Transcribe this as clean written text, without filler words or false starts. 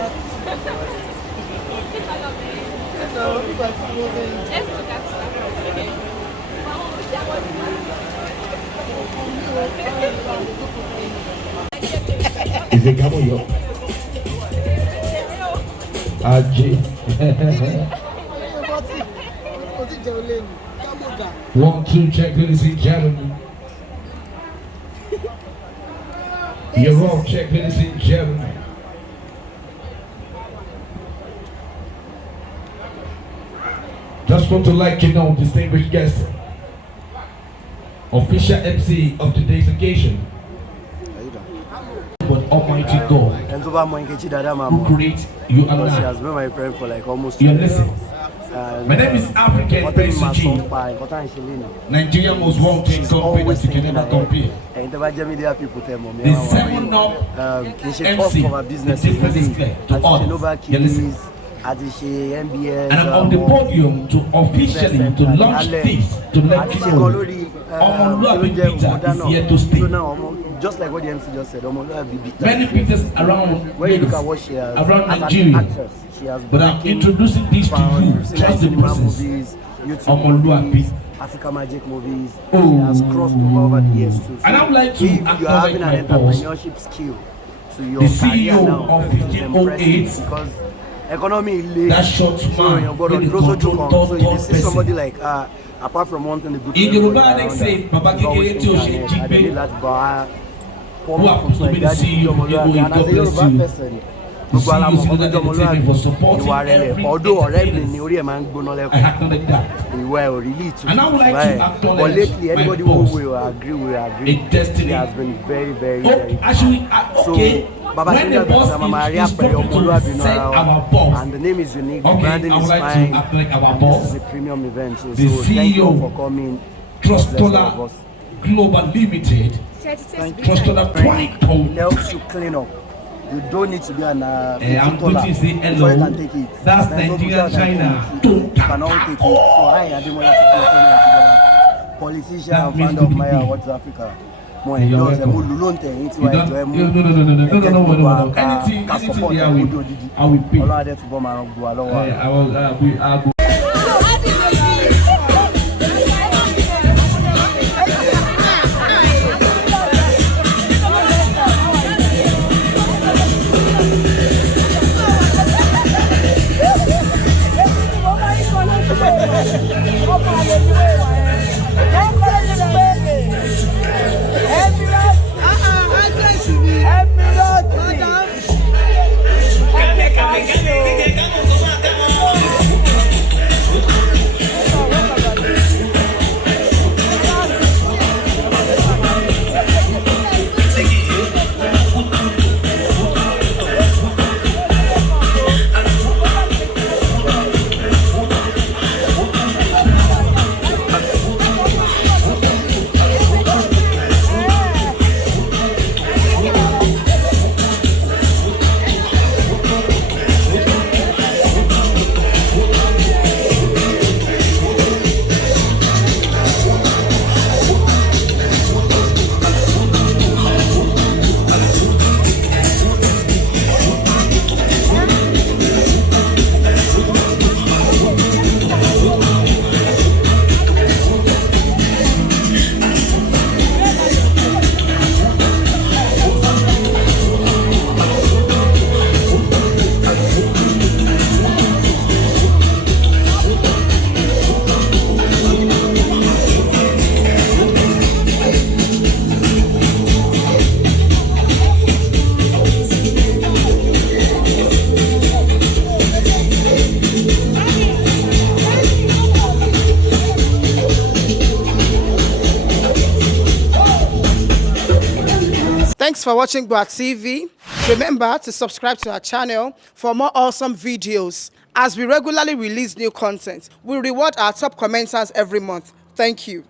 Is it Gamoyo? Aji. 1, 2, check, ladies and gentlemen. You're all check, ladies and gentlemen. Just want to let you know, distinguished guests, official MC of today's occasion, but Almighty God, who creates you and I. She has been my friend for like almost 2 years. My name is African Prince Nigeria most wanted company that you can never compare. The 7-up MC, the difference is clear to all. And I'm on the podium to officially to launch this, to let you know Omoluabi Peter is here to stay. Just like what the MC just said, many Peters around, when you look at what she has, around Nigeria, actress, she has but I'm introducing this to you, just the process. Omoluabi, Africa Magic movies, she has crossed over the years too. So and I would like to if you are having an entrepreneurship skill to your the CEO now, of 1508, because economy is that short man, so if you see somebody like apart from wanting the good in Yoruba, they say, Baba Kekere tí ó ṣe jí pé, who happens to be the CEO of Yetunde, God bless you. The CEO is going to entertain for supporting every entertainment. I acknowledge that. And I would like to acknowledge but lately, anybody my who boss, will agree. a destiny. He has been very, very, Oh, very actually, okay. Baba When the boss is talking to set our boss, and the name is unique, the okay, branding I would is like fine, to acknowledge our and boss, this is a premium event. So the thank you CEO, for coming. Trustola Global Limited, Trustola Pride It helps you clean up. You don't need to be an I'm going to say hello. before you can take it. That's Nigeria, China. You cannot take it. So I didn't want to politician and founder of Maya What's Africa. No, anything they are with, I will pay. I will. Thanks for watching GboahTv. Remember to subscribe to our channel for more awesome videos. As we regularly release new content, we reward our top commenters every month. Thank you.